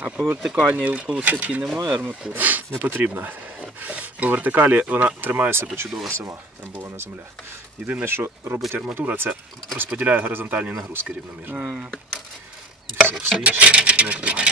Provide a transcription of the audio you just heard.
А по вертикальній по висоті немає арматури? Не потрібно. По вертикалі вона тримає себе чудово сама, трамбована земля. Єдине, що робить арматура, це розподіляє горизонтальні нагрузки рівномірно. А, І все, все інше не актуально.